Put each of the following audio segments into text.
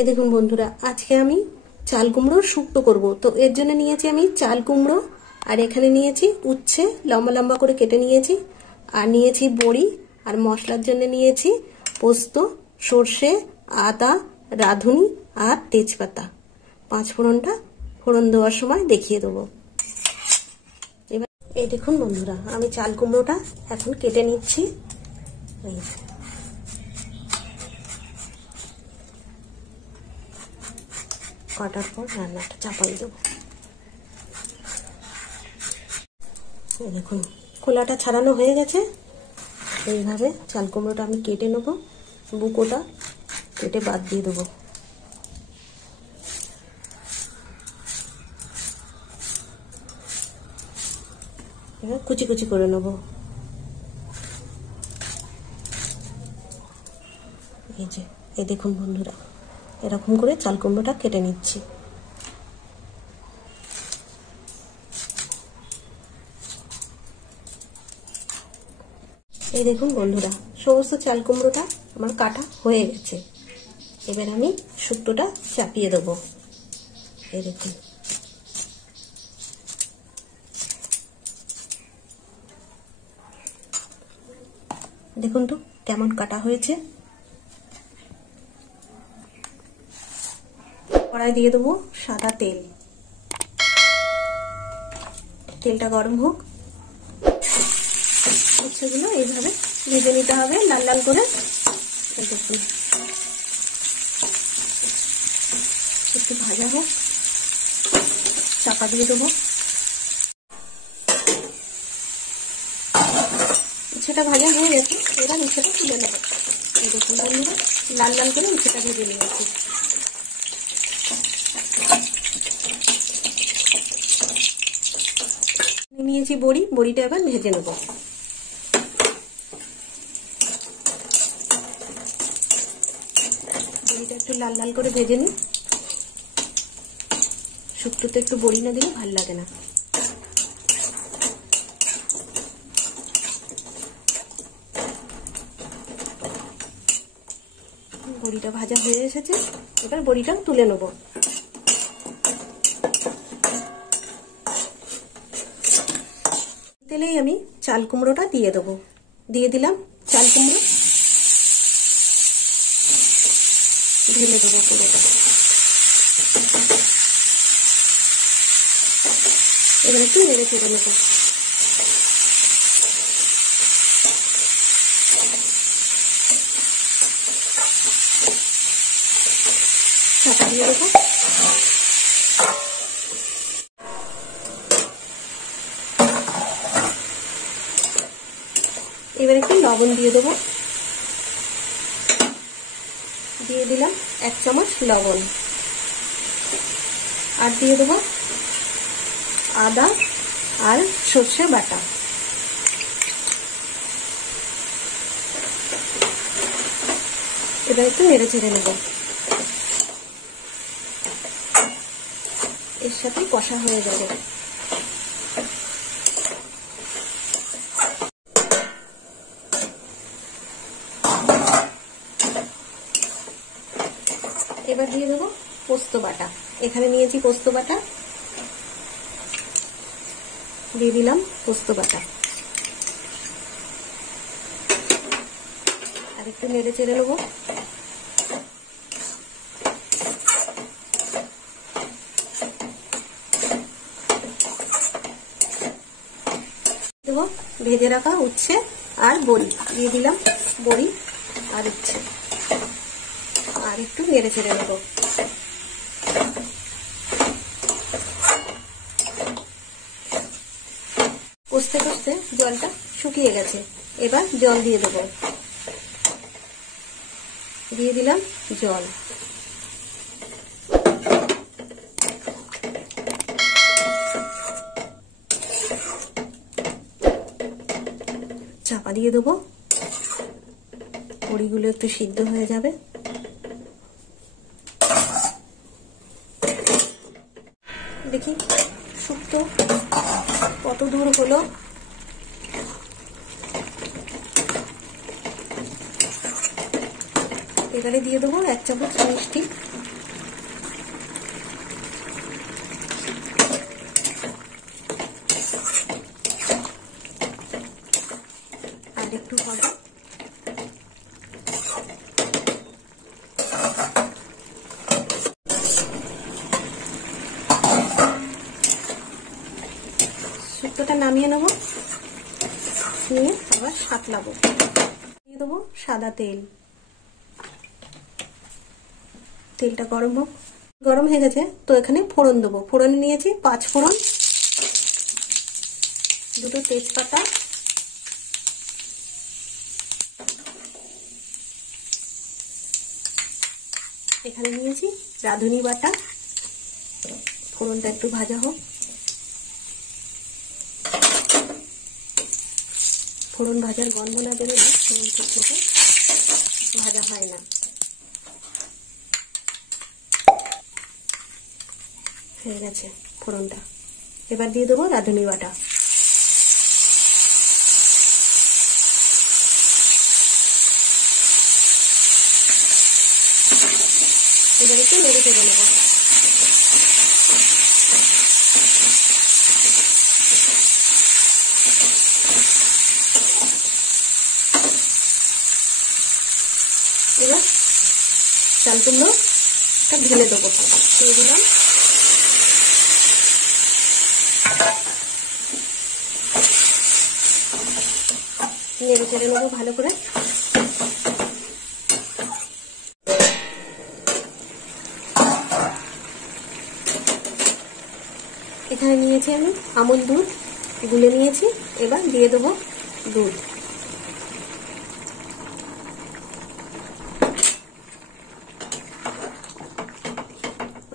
এই দেখুন বন্ধুরা, আজকে আমি চাল কুমড়োর শুক্তো করব। তো এর জন্য নিয়েছি আমি চাল কুমড়ো, আর এখানে নিয়েছি উচ্ছে লম্বা লম্বা করে কেটে নিয়েছি, আর নিয়েছি বড়ি, আর মশলার জন্য নিয়েছি পোস্ত, সর্ষে, আদা, রাঁধুনি আর তেজপাতা। পাঁচ ফোড়নটা ফোড়ন দেওয়ার সময় দেখিয়ে দেবো। এবার এই দেখুন বন্ধুরা, আমি চাল কুমড়োটা এখন কেটে নিচ্ছি। কাটার পর রান্নাটা চাপাই দেবো। দেখুন খোলাটা ছাড়ানো হয়ে গেছে। এইভাবে চাল কুমড়োটা আমি কেটে নেব, বুকোটা কেটে বাদ দিয়ে দেবো। এবার কুচি কুচি করে নেব। এই দেখুন বন্ধুরা, এরকম করে চাল কুমড়োটা কেটে নিচ্ছি। এই দেখুন বন্ধুরা, সমস্ত চাল কুমড়োটা আমার কাটা হয়ে গেছে। এবার আমি শুক্তোটা চাপিয়ে দেবো। এই দেখুন, দেখুন তো কেমন কাটা হয়েছে। কড়াই দিয়ে দেবো সাদা তেল। তেলটা গরম হোক। উচ্ছেগুলো এইভাবে ভেজে নিতে হবে লাল লাল করে। দেখুন একটু ভাজা হোক, চাপা দিয়ে দেবো। উচ্ছেটা ভাজা হয়ে গেছে, এবার উচ্ছেটা তুলে নেবো। এই দেখুন বন্ধুরা, লাল লাল করে উচ্ছেটা ভেজে নিয়েছি। নিয়েছি বড়ি, বড়িটা এবার ভেজে নেব। বড়িটা একটু লাল লাল করে ভেজে নিই। শুক্তোতে একটু বড়ি না দিলে ভালো লাগে না। বড়িটা ভাজা হয়ে এসেছে, এবার বড়িটা তুলে নেব। তেলেই আমি চাল কুমড়োটা দিয়ে দেবো। দিয়ে দিলাম চাল কুমড়ো, ঢেলে দেবো পুরোটা। এবার একটু নেড়ে চেড়ে নেব। ঢাকা দিয়ে দেবো। এবার একটু লবণ দিয়ে দেবো। দিয়ে দিলাম 1 চামচ লবণ, আর দিয়ে দেবো আদা আর সর্ষে বাটা। এবার একটু নেড়ে চেড়ে নেব। এর সাথে কষা হয়ে যাবে। এবার দিয়ে দেবো পোস্ত বাটা। এখানে নিয়েছি পোস্ত বাটা, দিয়ে দিলাম পোস্ত বাটা। আর একটু নেড়ে চেড়ে নেবো। দেবো ভেজে রাখা উচ্ছে আর বড়ি, দিয়ে দিলাম বড়ি আর উচ্ছে, আর একটু নেড়ে চেড়ে নেবো। কষতে কষতে জলটা শুকিয়ে গেছে, এবার জল দিয়ে দেবো। দিয়ে দিলাম জল। চাপা দিয়ে দেবো, বড়িগুলো একটু সিদ্ধ হয়ে যাবে। দেখি শুক্তো কত দূর হলো। এবারে দিয়ে দেবো 1 চামচ মিষ্টি। নামিয়ে নেব, নিয়ে আবার সাঁতলাবো। দিয়ে দেবো সাদা তেল। তেলটা গরম হয়ে গেছে, তো এখানে ফোড়ন দেবো। ফোড়নে নিয়েছি 5 ফোড়ন, 2টো তেজপাতা, এখানে নিয়েছি রাঁধুনি বাটা। ফোড়নটা একটু ভাজা হোক। ফোড়ন ভাজার গন্ধ না বেরোলে ফোড়ন থেকে ভাজা হয় না। হয়ে গেছে ফোড়নটা। এবার দিয়ে দেবো রাঁধুনি বাটা। এবার একটু নেড়ে চেড়ে নেবো। এবার চাল কুমড়োটা ঢেলে দেবো। দিয়ে দিলাম। নেড়ে চেড়ে নেবো ভালো করে। এখানে নিয়েছি আমি আমুল দুধ, গুলে নিয়েছি। এবার দিয়ে দেবো দুধ।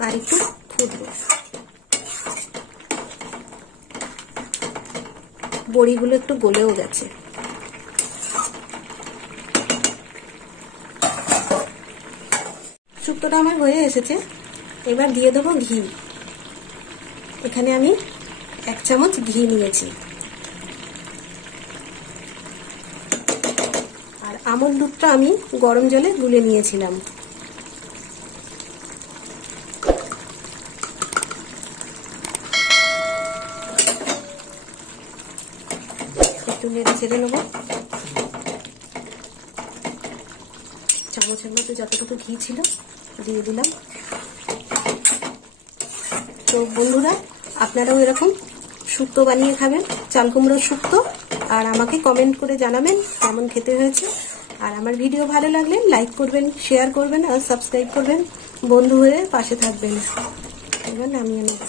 আর একটু ফুটবে। বড়িগুলো একটু গলেও গেছে। শুক্তোটা আমার হয়ে এসেছে। এবার দিয়ে দেবো ঘি। এখানে আমি 1 চামচ ঘি নিয়েছি। আর আমুল দুধটা আমি গরম জলে গুলে নিয়েছিলাম। একটু নেড়ে ছেড়ে নেবো। চামচের মধ্যে যতটুকু ঘি ছিল দিয়ে দিলাম। তো বন্ধুরা, আপনারাও এরকম শুক্তো বানিয়ে খাবেন, চাল কুমড়োর শুক্তো। আর আমাকে কমেন্ট করে জানাবেন কেমন খেতে হয়েছে। আর আমার ভিডিও ভালো লাগলে লাইক করবেন, শেয়ার করবেন আর সাবস্ক্রাইব করবেন। বন্ধু হয়ে পাশে থাকবেন। এবার নামিয়ে নেব।